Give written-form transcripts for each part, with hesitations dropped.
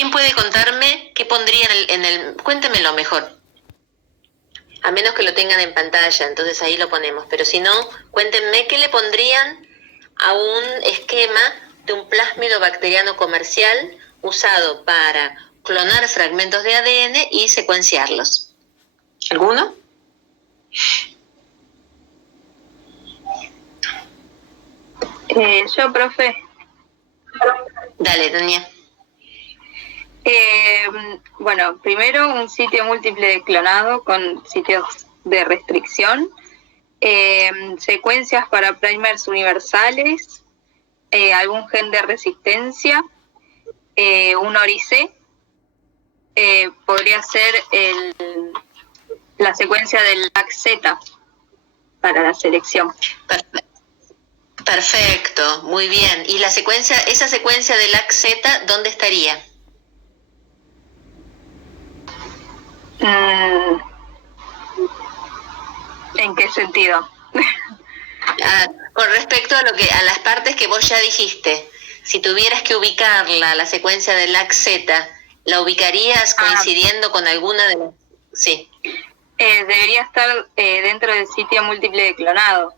¿Quién puede contarme qué pondría cuéntemelo mejor? A menos que lo tengan en pantalla, entonces ahí lo ponemos. Pero si no, cuéntenme qué le pondrían a un esquema de un plásmido bacteriano comercial usado para clonar fragmentos de ADN y secuenciarlos. ¿Alguno? Yo, profe. Dale, Tania. Bueno, primero un sitio múltiple de clonado con sitios de restricción, secuencias para primers universales, algún gen de resistencia, un ORIC, podría ser la secuencia del LAC-Z para la selección. Perfecto, muy bien. ¿Y esa secuencia del LAC-Z, dónde estaría? ¿En qué sentido? Con respecto a las partes que vos ya dijiste, si tuvieras que ubicarla, la secuencia del LAC-Z, ¿la ubicarías coincidiendo con alguna de las...? Sí. Debería estar dentro del sitio múltiple de clonado.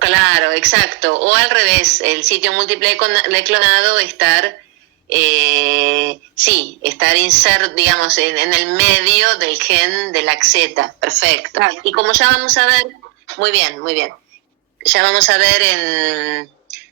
Claro, exacto. O al revés, el sitio múltiple de clonado estar inserto, digamos, en el medio del gen del LAC-Z. Perfecto. Claro. Y como ya vamos a ver, muy bien. Ya vamos a ver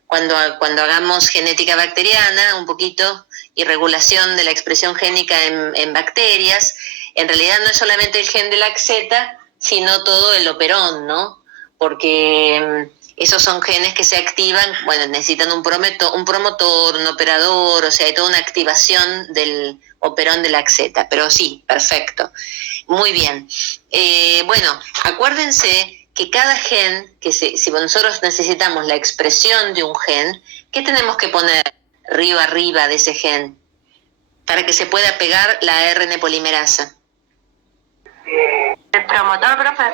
cuando hagamos genética bacteriana, un poquito, y regulación de la expresión génica en bacterias, en realidad no es solamente el gen del LAC-Z, sino todo el operón, ¿no? Porque esos son genes que se activan, bueno, necesitan un promotor, un operador, o sea, hay toda una activación del operón del LAC-Z, pero sí, perfecto. Muy bien. Bueno, acuérdense que cada gen, si nosotros necesitamos la expresión de un gen, ¿qué tenemos que poner arriba de ese gen para que se pueda pegar la ARN polimerasa? ¿El promotor, profe?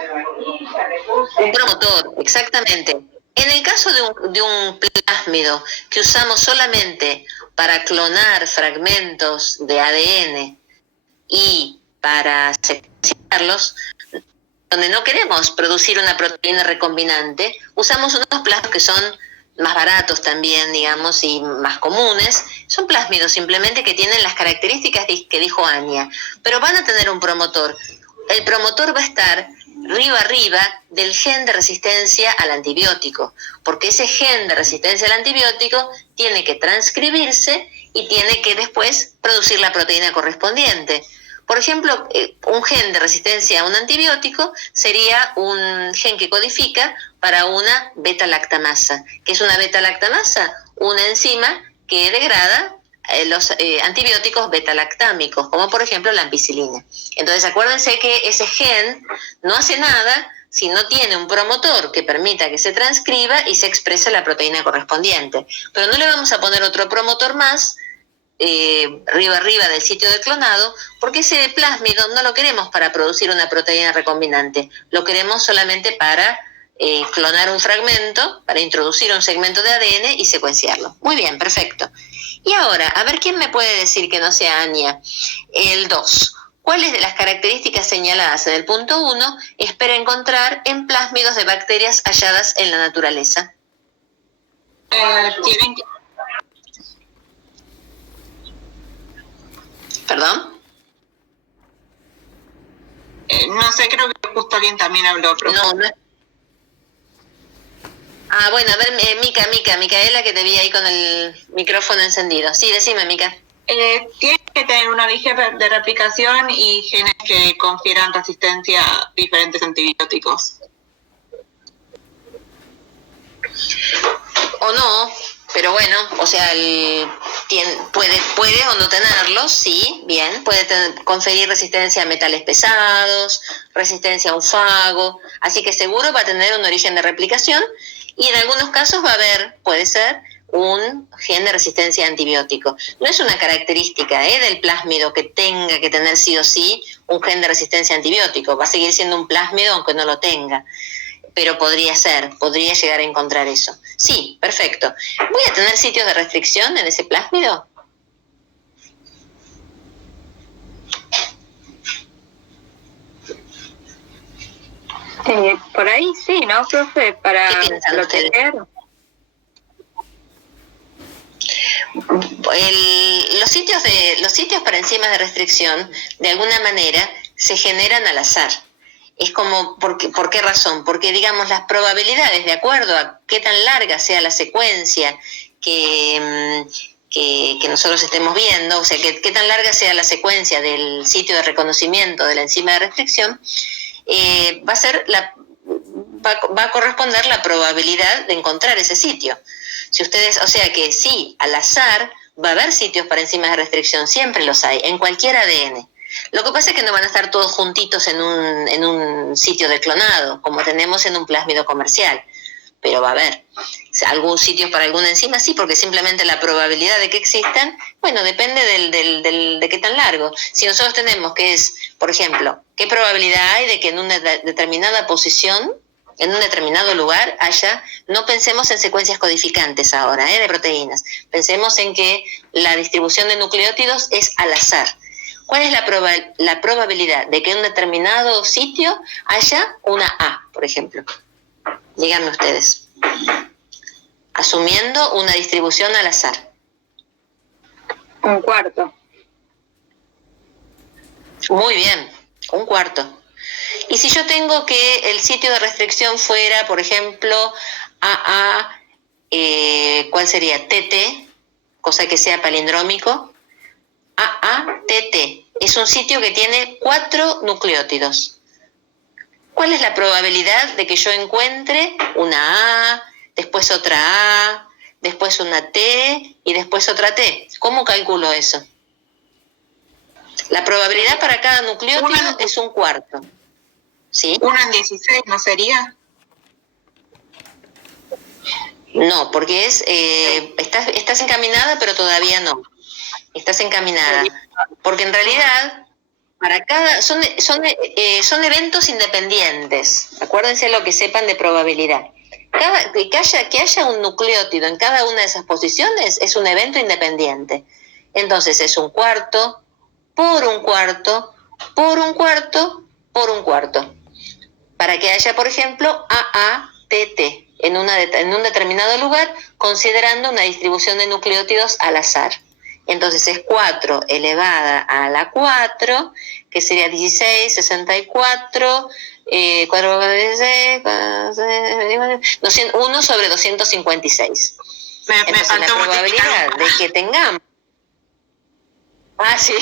Un promotor, exactamente. En el caso de un plásmido que usamos solamente para clonar fragmentos de ADN y para secuenciarlos, donde no queremos producir una proteína recombinante, usamos unos plásmidos que son más baratos también, digamos, y más comunes. Son plásmidos simplemente que tienen las características que dijo Ania, pero van a tener un promotor. El promotor va a estar arriba del gen de resistencia al antibiótico, porque ese gen de resistencia al antibiótico tiene que transcribirse y tiene que después producir la proteína correspondiente. Por ejemplo, un gen de resistencia a un antibiótico sería un gen que codifica para una beta-lactamasa. ¿Qué es una beta-lactamasa? Una enzima que degrada los antibióticos beta-lactámicos, como por ejemplo la ampicilina. Entonces acuérdense que ese gen no hace nada si no tiene un promotor que permita que se transcriba y se exprese la proteína correspondiente. Pero no le vamos a poner otro promotor más arriba del sitio de clonado, porque ese plásmido no lo queremos para producir una proteína recombinante, lo queremos solamente para clonar un fragmento, para introducir un segmento de ADN y secuenciarlo. Muy bien, perfecto. Y ahora, a ver quién me puede decir que no sea Ania. El 2. ¿Cuáles de las características señaladas en el punto 1 espera encontrar en plásmidos de bacterias halladas en la naturaleza? Tienen que... ¿Perdón? No sé, creo que justo alguien también habló. Pero... No. Bueno, a ver, Micaela, que te vi ahí con el micrófono encendido. Sí, decime, Mica. Tiene que tener un origen de replicación y genes que confieran resistencia a diferentes antibióticos. O no, pero bueno, o sea, puede o no tenerlos, sí, bien, puede conferir resistencia a metales pesados, resistencia a un fago, así que seguro va a tener un origen de replicación y en algunos casos puede ser un gen de resistencia a antibiótico. No es una característica del plásmido que tenga que tener sí o sí un gen de resistencia a antibiótico, va a seguir siendo un plásmido aunque no lo tenga. Pero podría llegar a encontrar eso. Sí, perfecto. ¿Voy a tener sitios de restricción en ese plásmido? Por ahí sí, ¿no, profe? Para ¿Qué piensan ustedes? Los sitios para enzimas de restricción, de alguna manera, se generan al azar. Es como, ¿por qué razón? Porque, digamos, las probabilidades, de acuerdo a qué tan larga sea la secuencia que nosotros estemos viendo, o sea, qué tan larga sea la secuencia del sitio de reconocimiento de la enzima de restricción, va a corresponder la probabilidad de encontrar ese sitio. Si ustedes, o sea que sí, al azar va a haber sitios para enzimas de restricción, siempre los hay, en cualquier ADN. Lo que pasa es que no van a estar todos juntitos en un sitio de clonado, como tenemos en un plásmido comercial, pero va a haber. Algún sitio para alguna enzima, sí, porque simplemente la probabilidad de que existan, bueno, depende de qué tan largo. Si nosotros tenemos que es, por ejemplo, ¿qué probabilidad hay de que en una determinada posición, en un determinado lugar haya, no pensemos en secuencias codificantes ahora, de proteínas, pensemos en que la distribución de nucleótidos es al azar. ¿Cuál es la probabilidad de que en un determinado sitio haya una A, por ejemplo? Díganme ustedes. Asumiendo una distribución al azar. 1/4. Muy bien, 1/4. Y si yo tengo que el sitio de restricción fuera, por ejemplo, AA, ¿cuál sería? TT, cosa que sea palindrómico. AATT. Es un sitio que tiene 4 nucleótidos. ¿Cuál es la probabilidad de que yo encuentre una A, después otra A, después una T y después otra T? ¿Cómo calculo eso? La probabilidad para cada nucleótido es 1/4. ¿Sí? 1 en 16, ¿no sería? No, porque estás encaminada, pero todavía no. Estás encaminada. Porque en realidad, para cada son eventos independientes. Acuérdense lo que sepan de probabilidad. Que haya un nucleótido en cada una de esas posiciones es un evento independiente. Entonces es 1/4, por 1/4, por 1/4, por 1/4. Para que haya, por ejemplo, AATT en un determinado lugar, considerando una distribución de nucleótidos al azar. Entonces es 4 elevada a la 4, que sería 16, 64, 4, 1 sobre 256. Entonces la probabilidad de que tengamos... Ah, sí,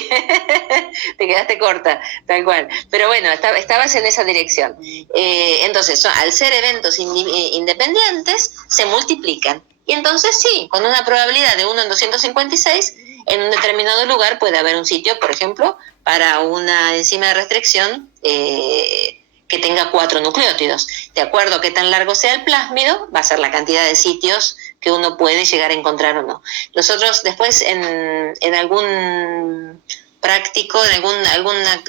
te quedaste corta, tal cual. Pero bueno, estabas en esa dirección. Entonces, al ser eventos independientes, se multiplican. Y entonces sí, con una probabilidad de 1 en 256, en un determinado lugar puede haber un sitio, por ejemplo, para una enzima de restricción que tenga 4 nucleótidos. De acuerdo a qué tan largo sea el plásmido, va a ser la cantidad de sitios que uno puede llegar a encontrar o no. Nosotros después en algún práctico, en alguna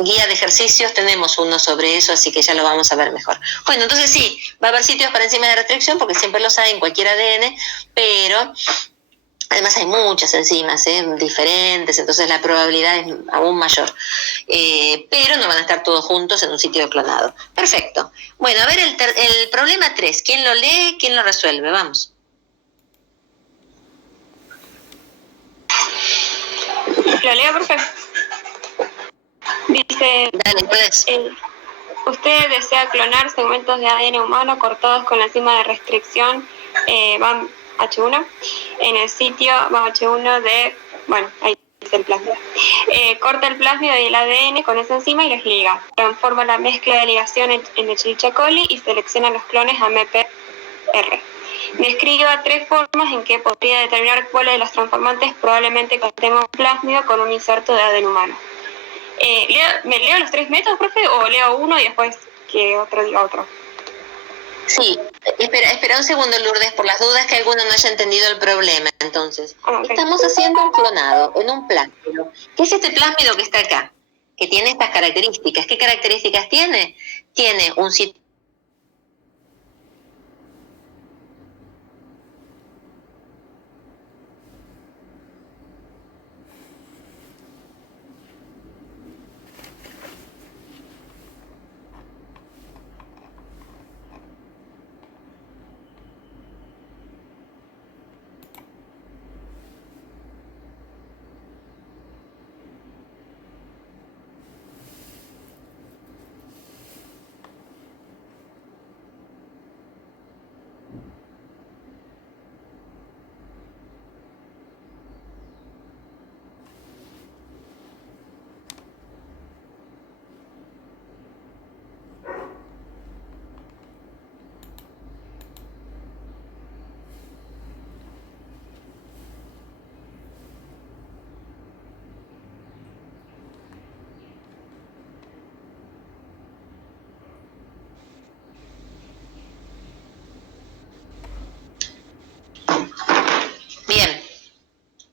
guía de ejercicios tenemos uno sobre eso, así que ya lo vamos a ver mejor. Bueno, entonces sí, va a haber sitios para enzimas de restricción, porque siempre los hay en cualquier ADN, pero además hay muchas enzimas diferentes, entonces la probabilidad es aún mayor. Pero no van a estar todos juntos en un sitio clonado. Perfecto. Bueno, a ver el problema 3. ¿Quién lo lee? ¿Quién lo resuelve? Vamos. ¿Lo leo, profe? Dice... Dale, puedes. Usted desea clonar segmentos de ADN humano cortados con la enzima de restricción BAM-H1 en el sitio BAM-H1 de... Bueno, ahí dice el plásmido. Corta el plásmido y el ADN con esa enzima y los liga. Transforma la mezcla de ligación en Escherichia coli y selecciona los clones a MPR. Describa 3 formas en que podría determinar cuáles de los transformantes probablemente contenga un plásmido con un inserto de ADN humano. ¿Me leo los 3 métodos, profe, o leo uno y después que otro diga otro? Sí, espera un segundo, Lourdes, por las dudas que alguno no haya entendido el problema. Entonces, estamos haciendo un clonado en un plásmido. ¿Qué es este plásmido que está acá? Que tiene estas características. ¿Qué características tiene? Tiene un sitio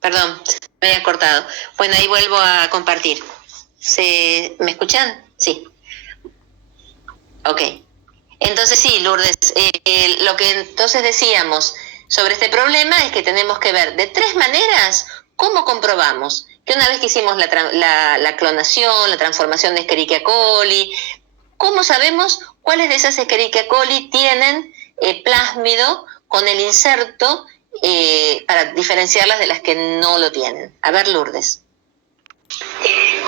Perdón, me había cortado. Bueno, ahí vuelvo a compartir. ¿Me escuchan? Sí. Ok. Entonces sí, Lourdes, lo que entonces decíamos sobre este problema es que tenemos que ver de 3 maneras cómo comprobamos que una vez que hicimos la clonación, la transformación de Escherichia coli, ¿cómo sabemos cuáles de esas Escherichia coli tienen plásmido con el inserto para diferenciarlas de las que no lo tienen? A ver, Lourdes.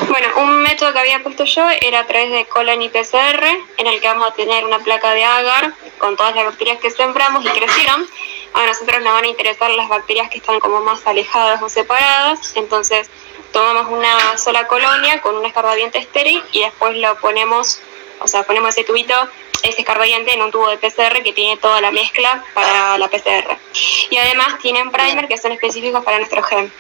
Bueno, un método que había puesto yo era a través de colon y PCR, en el que vamos a tener una placa de agar con todas las bacterias que sembramos y crecieron. A nosotros nos van a interesar las bacterias que están como más alejadas o separadas, entonces tomamos una sola colonia con un escarbadiente estéril y después lo ponemos, ponemos ese tubito, ese escarbadiente en un tubo de PCR que tiene toda la mezcla para la PCR. Y además tienen primer que son específicos para nuestro gen.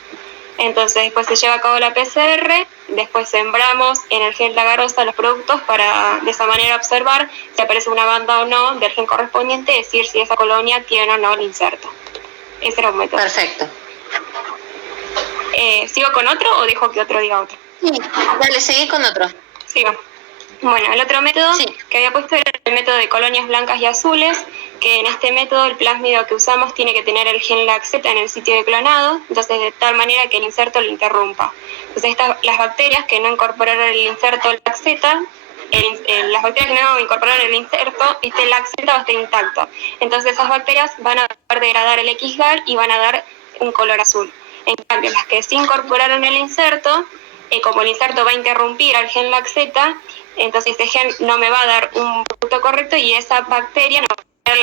Entonces después se lleva a cabo la PCR, después sembramos en el gen lagarosa los productos para de esa manera observar si aparece una banda o no del gen correspondiente, es decir, si esa colonia tiene o no el inserto. Ese era un método. Perfecto. ¿Sigo con otro o dejo que otro diga otro? Sí, dale, seguí con otro. Sigo. Bueno, el otro método Sí. que había puesto era el método de colonias blancas y azules, que en este método el plásmido que usamos tiene que tener el gen LAC-Z en el sitio de clonado, entonces de tal manera que el inserto lo interrumpa. Entonces las bacterias que no incorporaron el inserto LAC-Z, las bacterias que no incorporaron el inserto, este LAC-Z va a estar intacto. Entonces esas bacterias van a poder degradar el XGAL y van a dar un color azul. En cambio, las que sí incorporaron el inserto, como el inserto va a interrumpir al gen LAC-Z, entonces ese gen no me va a dar un producto correcto y esa bacteria no va a tener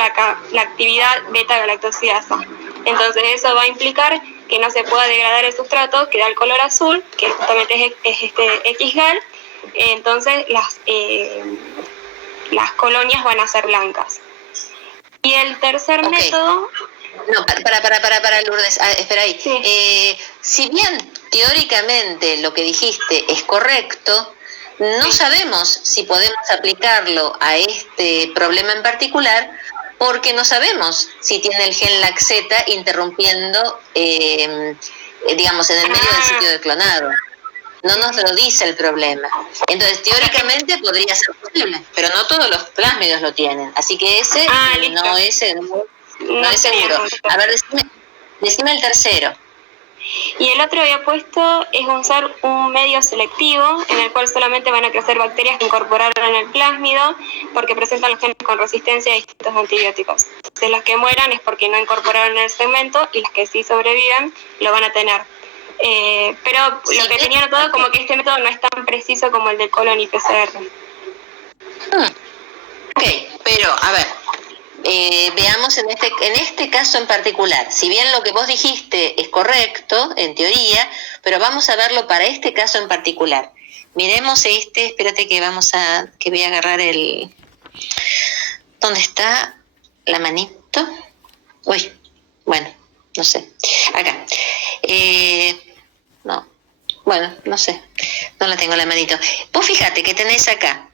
la actividad beta-galactosidasa. Entonces eso va a implicar que no se pueda degradar el sustrato que da el color azul, que justamente es este XGAL. Entonces las colonias van a ser blancas. Y el tercer método... No, para Lourdes, espera ahí. Sí. Si bien teóricamente lo que dijiste es correcto, no sabemos si podemos aplicarlo a este problema en particular porque no sabemos si tiene el gen LAC-Z interrumpiendo, digamos, en el medio del sitio de clonado. No nos lo dice el problema. Entonces, teóricamente podría ser posible, pero no todos los plásmidos lo tienen. Así que ese no es seguro. A ver, decime el tercero. Y el otro había puesto es usar un medio selectivo en el cual solamente van a crecer bacterias que incorporaron el plásmido porque presentan los genes con resistencia a distintos antibióticos. Entonces las que mueran es porque no incorporaron el segmento y las que sí sobreviven lo van a tener. Pero lo que tenía notado como que este método no es tan preciso como el del colon y PCR. Ok, pero a ver, veamos en este caso en particular, si bien lo que vos dijiste es correcto, en teoría, pero vamos a verlo para este caso en particular. Miremos espérate que que voy a agarrar ¿dónde está la manito? Uy, bueno, no sé, acá. No, bueno, no sé, no la tengo la manito. Vos fíjate que tenés acá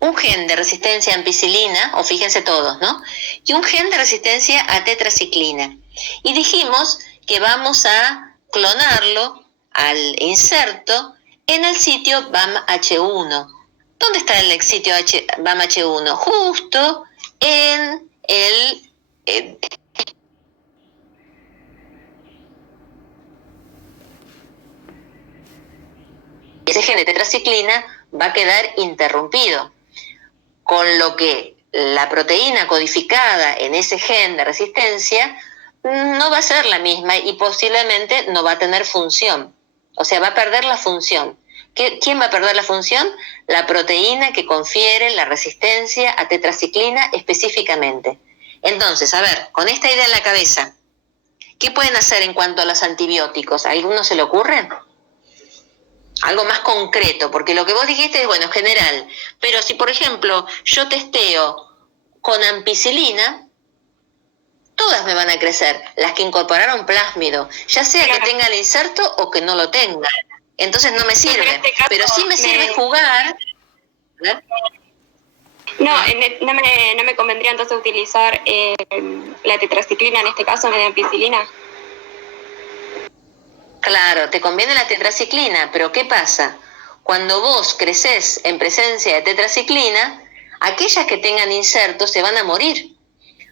un gen de resistencia a ampicilina, o fíjense todos, ¿no? Y un gen de resistencia a tetraciclina. Y dijimos que vamos a clonarlo al inserto en el sitio BAM-H1. ¿Dónde está el sitio BAM-H1? Justo en el... ese gen de tetraciclina va a quedar interrumpido, con lo que la proteína codificada en ese gen de resistencia no va a ser la misma y posiblemente no va a tener función. O sea, va a perder la función. ¿Quién va a perder la función? La proteína que confiere la resistencia a tetraciclina específicamente. Entonces, a ver, con esta idea en la cabeza, ¿qué pueden hacer en cuanto a los antibióticos? ¿A alguno se le ocurre? Algo más concreto, porque lo que vos dijiste es, bueno, general, pero si, por ejemplo, yo testeo con ampicilina, todas me van a crecer, las que incorporaron plásmido, ya sea que tenga el inserto o que no lo tenga. Entonces no me sirve, pero sí me sirve jugar. ¿Ver? No me convendría entonces utilizar la tetraciclina en este caso en vez de ampicilina. Claro, te conviene la tetraciclina, pero ¿qué pasa? Cuando vos creces en presencia de tetraciclina, aquellas que tengan insertos se van a morir,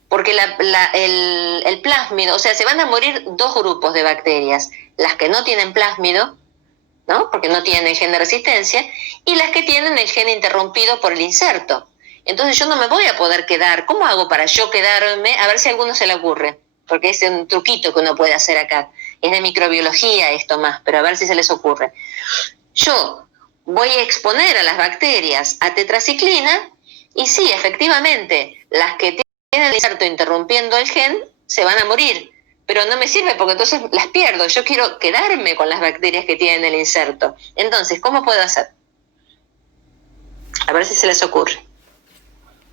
porque el plásmido, o sea, se van a morir dos grupos de bacterias, las que no tienen plásmido, ¿no? Porque no tienen el gen de resistencia, y las que tienen el gen interrumpido por el inserto. Entonces yo no me voy a poder quedar. ¿Cómo hago para yo quedarme? A ver si a alguno se le ocurre, porque es un truquito que uno puede hacer acá. Es de microbiología esto más, pero a ver si se les ocurre. Yo voy a exponer a las bacterias a tetraciclina y sí, efectivamente, las que tienen el inserto interrumpiendo el gen se van a morir, pero no me sirve porque entonces las pierdo. Yo quiero quedarme con las bacterias que tienen el inserto. Entonces, ¿cómo puedo hacer? A ver si se les ocurre.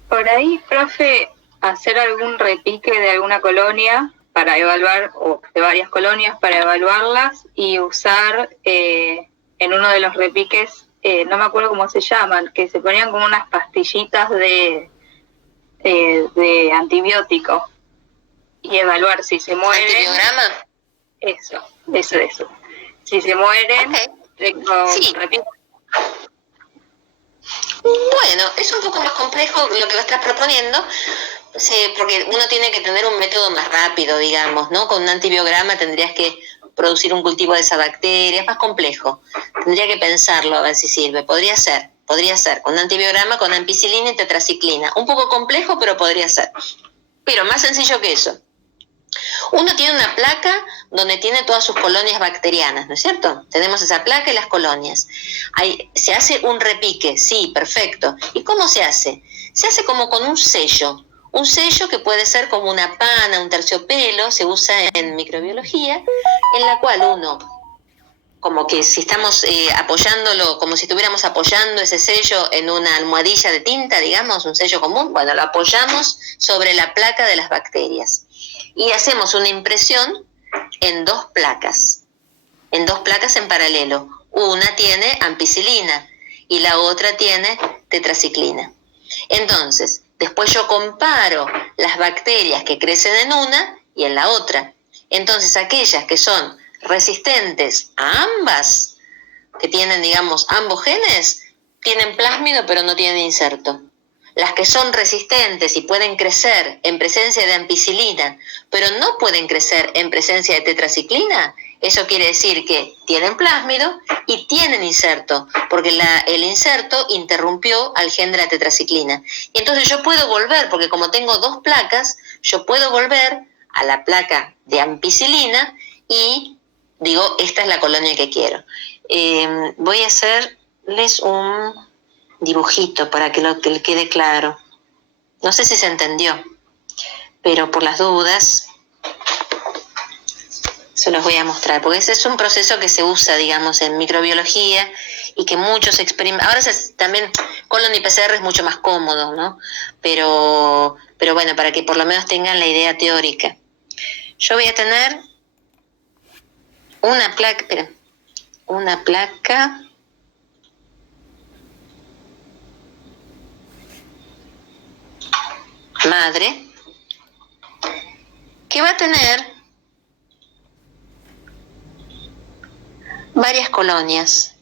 Por ahí, profe, hacer algún repique de alguna colonia para evaluar, o de varias colonias para evaluarlas, y usar en uno de los repiques, no me acuerdo cómo se llaman, que se ponían como unas pastillitas de antibiótico, y evaluar si se mueren. ¿Antibiograma? Eso. Si se mueren, sí. repito. Bueno, es un poco más complejo lo que estás proponiendo, sí, porque uno tiene que tener un método más rápido, digamos, ¿no? Con un antibiograma tendrías que producir un cultivo de esa bacteria, es más complejo. Tendría que pensarlo a ver si sirve. Podría ser, con un antibiograma, con ampicilina y tetraciclina. Un poco complejo, pero podría ser. Pero más sencillo que eso. Uno tiene una placa donde tiene todas sus colonias bacterianas, ¿no es cierto? Tenemos esa placa y las colonias. Se hace un repique, sí, perfecto. ¿Y cómo se hace? Se hace como con un sello que puede ser como una pana, un terciopelo, se usa en microbiología, en la cual uno, como que si estamos apoyándolo, como si estuviéramos apoyando ese sello en una almohadilla de tinta, digamos, un sello común, bueno, lo apoyamos sobre la placa de las bacterias. Y hacemos una impresión en dos placas en paralelo. Una tiene ampicilina y la otra tiene tetraciclina. Entonces, después yo comparo las bacterias que crecen en una y en la otra. Entonces, aquellas que son resistentes a ambas, que tienen, digamos, ambos genes, tienen plásmido pero no tienen inserto. Las que son resistentes y pueden crecer en presencia de ampicilina, pero no pueden crecer en presencia de tetraciclina, eso quiere decir que tienen plásmido y tienen inserto, porque el inserto interrumpió al gen de la tetraciclina. Y entonces yo puedo volver, porque como tengo dos placas, yo puedo volver a la placa de ampicilina y digo, esta es la colonia que quiero. Voy a hacerles un dibujito para que le quede claro. No sé si se entendió, pero por las dudas se los voy a mostrar, porque ese es un proceso que se usa, digamos, en microbiología y que muchos experimentan. Ahora también colon y PCR es mucho más cómodo, ¿no? Pero bueno, para que por lo menos tengan la idea teórica. Yo voy a tener una placa madre que va a tener varias colonias.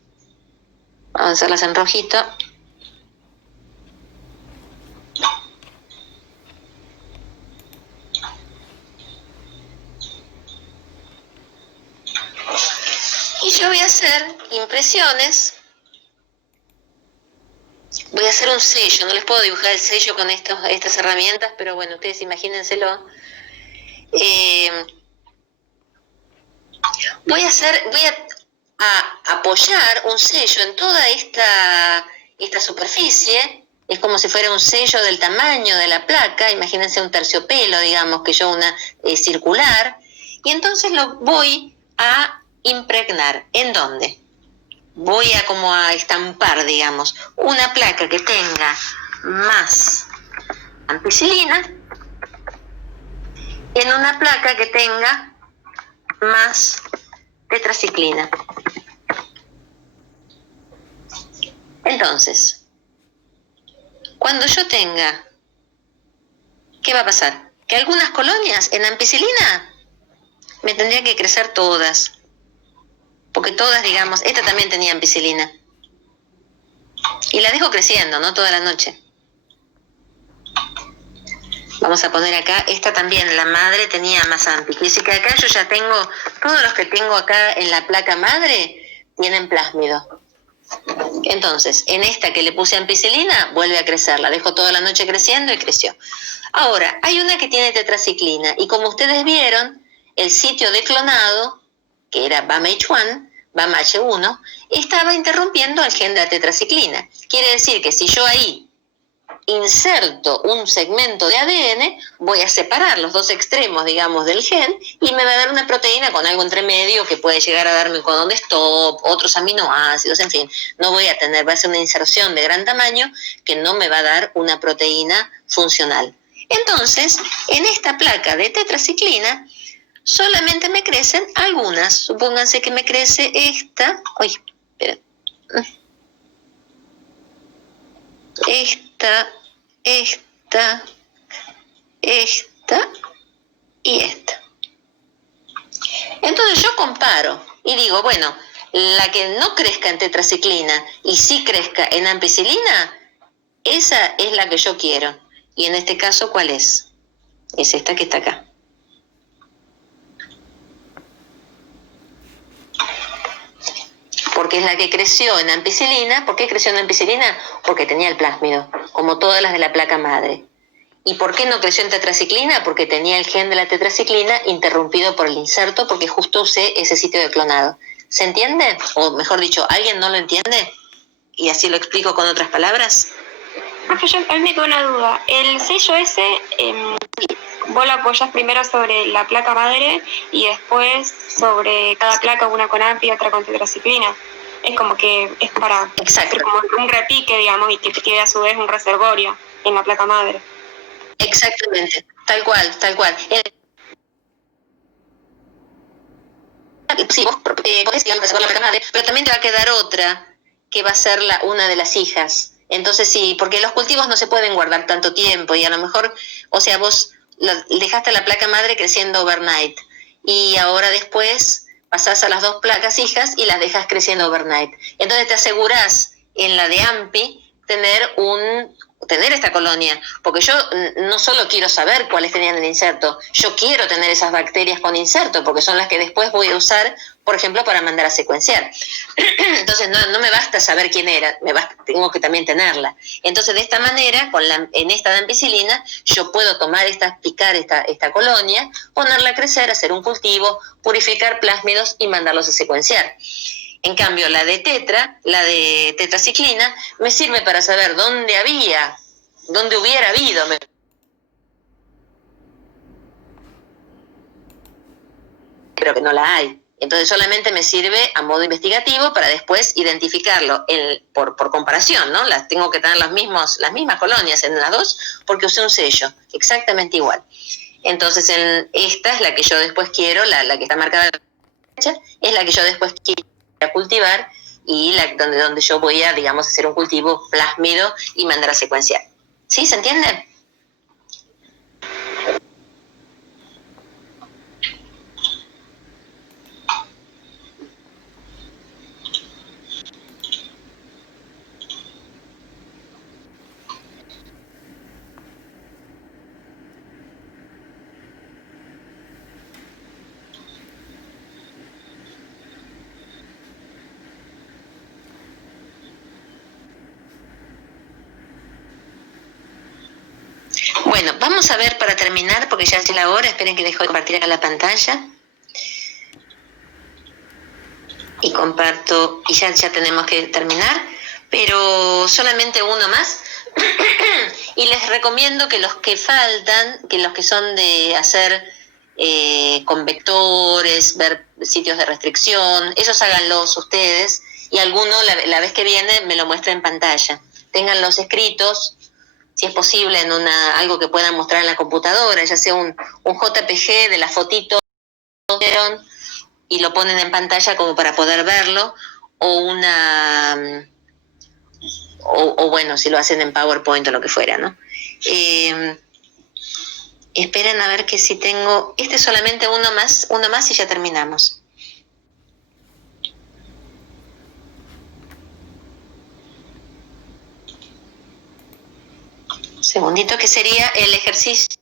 Vamos a hacerlas en rojito. Y yo voy a hacer impresiones. Voy a hacer un sello, no les puedo dibujar el sello con estas herramientas, pero bueno, ustedes imagínenselo. Voy a apoyar un sello en toda esta superficie. Es como si fuera un sello del tamaño de la placa. Imagínense un terciopelo, digamos, que yo una circular. Y entonces lo voy a impregnar. ¿En dónde? Voy a como a estampar, digamos, una placa que tenga más ampicilina en una placa que tenga más tetraciclina. Entonces, cuando yo tenga, ¿qué va a pasar? Que algunas colonias en ampicilina me tendrían que crecer todas. todas, digamos, esta también tenía ampicilina. Y la dejo creciendo, ¿no? Toda la noche. Vamos a poner acá, esta también, la madre tenía más ampi. Quiere decir que acá yo ya tengo, todos los que tengo acá en la placa madre tienen plásmido. Entonces, en esta que le puse ampicilina, vuelve a crecer. La dejo toda la noche creciendo y creció. Ahora, hay una que tiene tetraciclina y como ustedes vieron, el sitio de clonado, que era BAMH1, BAMH1, estaba interrumpiendo el gen de la tetraciclina. Quiere decir que si yo ahí inserto un segmento de ADN, voy a separar los dos extremos, digamos, del gen y me va a dar una proteína con algo entre medio que puede llegar a darme un codón de stop, otros aminoácidos, en fin, no voy a tener, va a ser una inserción de gran tamaño que no me va a dar una proteína funcional. Entonces, en esta placa de tetraciclina solamente me crecen algunas. Supónganse que me crece esta, esta y esta. Entonces yo comparo y digo, bueno, la que no crezca en tetraciclina y sí crezca en ampicilina, esa es la que yo quiero. Y en este caso, ¿cuál es? Es esta que está acá. Porque es la que creció en ampicilina. ¿Por qué creció en ampicilina? Porque tenía el plásmido, como todas las de la placa madre. ¿Y por qué no creció en tetraciclina? Porque tenía el gen de la tetraciclina interrumpido por el inserto, porque justo usé ese sitio de clonado. ¿Se entiende? O mejor dicho, ¿alguien no lo entiende? Y así lo explico con otras palabras. A mí me quedó una duda. El sello ese, vos lo apoyás primero sobre la placa madre y después sobre cada placa, una con AMPI y otra con tetraciclina. Es como que es para hacer como un repique, digamos, y que te quede a su vez un reservorio en la placa madre. Exactamente, tal cual, tal cual. Sí, vos podés, digamos, reservar la placa madre, pero también te va a quedar otra que va a ser una de las hijas. Entonces sí, porque los cultivos no se pueden guardar tanto tiempo y a lo mejor, o sea, vos dejaste la placa madre creciendo overnight y ahora después pasás a las dos placas hijas y las dejas creciendo overnight. Entonces te asegurás en la de AMPI tener esta colonia, porque yo no solo quiero saber cuáles tenían el inserto, yo quiero tener esas bacterias con inserto, porque son las que después voy a usar, por ejemplo, para mandar a secuenciar. Entonces no me basta saber quién era, tengo que también tenerla. Entonces de esta manera, en esta de ampicilina, yo puedo picar esta colonia, ponerla a crecer, hacer un cultivo, purificar plásmidos y mandarlos a secuenciar. En cambio, la de tetraciclina, me sirve para saber dónde hubiera habido, pero que no la hay. Entonces solamente me sirve a modo investigativo para después identificarlo por comparación, ¿no? Tengo que tener las mismas colonias en las dos porque usé un sello, exactamente igual. Entonces esta es la que yo después quiero, la que está marcada a la derecha, es la que yo después quiero cultivar y donde yo voy a, digamos, hacer un cultivo plásmido y mandar a secuenciar. ¿Sí? ¿Se entiende? Bueno, vamos a ver para terminar, porque ya es la hora, esperen que dejo de compartir acá la pantalla. Y comparto, y ya tenemos que terminar, pero solamente uno más. Y les recomiendo que los que faltan, que los que son de hacer con vectores, ver sitios de restricción, esos háganlos ustedes, y alguno la vez que viene me lo muestra en pantalla. Ténganlos escritos, si es posible, en algo que puedan mostrar en la computadora, ya sea un JPG de la fotito y lo ponen en pantalla como para poder verlo, o bueno, si lo hacen en PowerPoint o lo que fuera, ¿no? Esperen a ver que si tengo, este es solamente uno más y ya terminamos. Segundito, que sería el ejercicio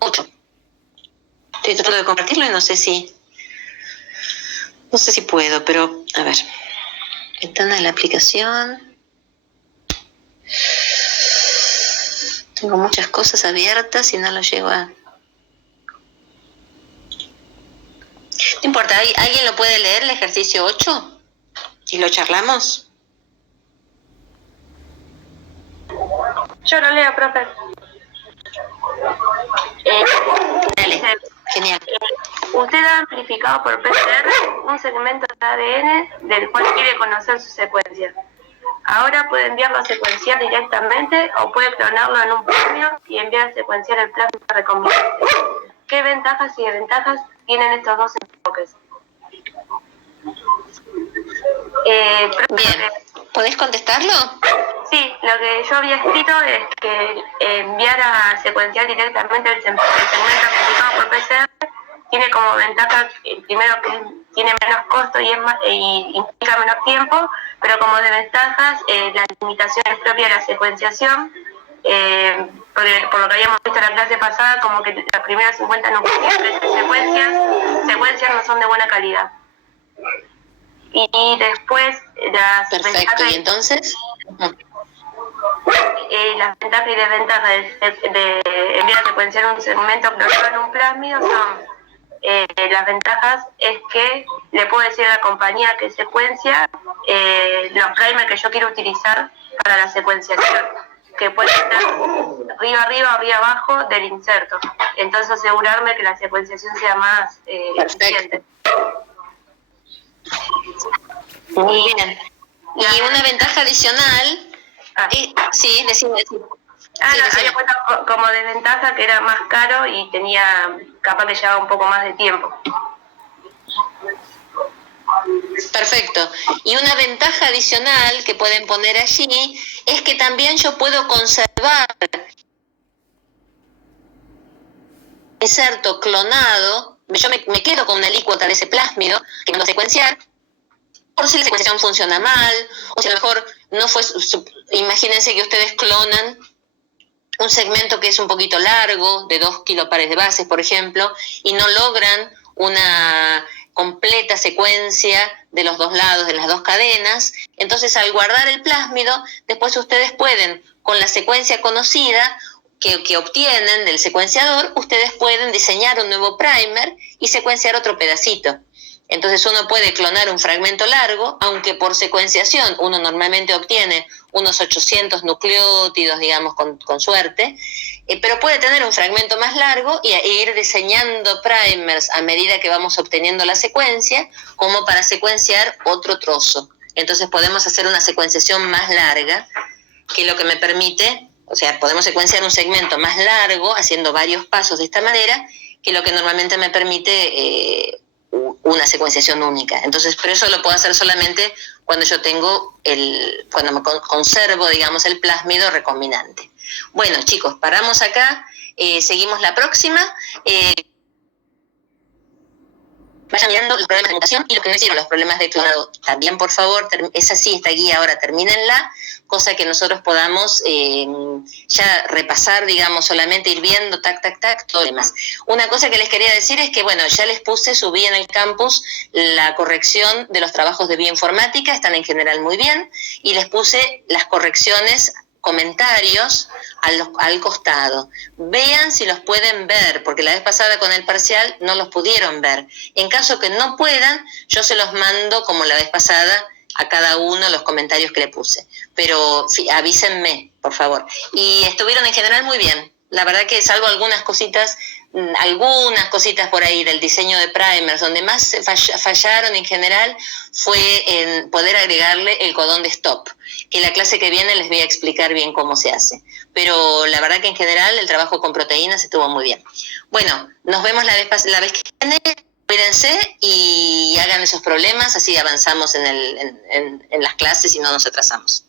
8. Estoy tratando de compartirlo y no sé si puedo, pero a ver. Ventana de la aplicación. Tengo muchas cosas abiertas y no lo llego a... No importa, ¿alguien lo puede leer, el ejercicio 8? ¿Y lo charlamos? Yo lo leo, profe. Dale, genial. Usted ha amplificado por PCR un segmento de ADN del cual quiere conocer su secuencia. Ahora puede enviarlo a secuenciar directamente o puede clonarlo en un premio y enviar a secuenciar el plasma recombinante. ¿Qué ventajas y desventajas tienen estos dos enfoques? Bien, ¿podés contestarlo? Sí, lo que yo había escrito es que enviar a secuenciar directamente el segmento amplificado por PCR tiene como ventaja, primero, que tiene menos costo y implica menos tiempo, pero como desventajas, las limitaciones propias de la secuenciación, por lo que habíamos visto en la clase pasada, como que las primeras 50 nucleótidos de secuencias no son de buena calidad. Y después las Perfecto, ventajas, ¿y entonces? Las ventajas y desventajas de enviar a secuenciar un segmento clonado en un plásmido son, las ventajas es que le puedo decir a la compañía que secuencia los primers que yo quiero utilizar para la secuenciación, que puede estar arriba o arriba abajo del inserto. Entonces asegurarme que la secuenciación sea más eficiente. Muy bien. Y una ventaja adicional... sí, decime. Había puesto como desventaja que era más caro y tenía, capaz que llevaba un poco más de tiempo. Perfecto. Y una ventaja adicional que pueden poner allí es que también yo puedo conservar inserto clonado. Yo me quedo con una alícuota de ese plásmido que me lo secuenciar, por si la secuenciación funciona mal, o si a lo mejor no fue... Imagínense que ustedes clonan un segmento que es un poquito largo, de 2 kilopares de bases, por ejemplo, y no logran una completa secuencia de los dos lados, de las dos cadenas. Entonces, al guardar el plásmido, después ustedes pueden, con la secuencia conocida que obtienen del secuenciador, ustedes pueden diseñar un nuevo primer y secuenciar otro pedacito. Entonces uno puede clonar un fragmento largo, aunque por secuenciación uno normalmente obtiene unos 800 nucleótidos, digamos, con suerte, pero puede tener un fragmento más largo e ir diseñando primers a medida que vamos obteniendo la secuencia, como para secuenciar otro trozo. Entonces podemos hacer una secuenciación más larga, que lo que me permite, o sea, podemos secuenciar un segmento más largo, haciendo varios pasos de esta manera, que lo que normalmente me permite... una secuenciación única. Entonces, pero eso lo puedo hacer solamente cuando yo tengo cuando me conservo, digamos, el plásmido recombinante. Bueno, chicos, paramos acá, seguimos la próxima. Vayan mirando los problemas de mutación y lo que no hicieron, los problemas de clonado. También, por favor, esa sí, esta guía ahora termínenla, cosa que nosotros podamos ya repasar, digamos, solamente ir viendo, todo lo demás. Una cosa que les quería decir es que, bueno, ya les subí en el campus la corrección de los trabajos de bioinformática, están en general muy bien, y les puse las correcciones, comentarios al costado. Vean si los pueden ver, porque la vez pasada con el parcial no los pudieron ver. En caso que no puedan, yo se los mando como la vez pasada a cada uno los comentarios que le puse. Pero avísenme, por favor. Y estuvieron en general muy bien. La verdad que salvo algunas cositas por ahí del diseño de primers, donde más fallaron en general fue en poder agregarle el codón de stop, que la clase que viene les voy a explicar bien cómo se hace. Pero la verdad que en general el trabajo con proteínas estuvo muy bien. Bueno, nos vemos la vez que viene. Cuídense y hagan esos problemas, así avanzamos en las clases y no nos atrasamos.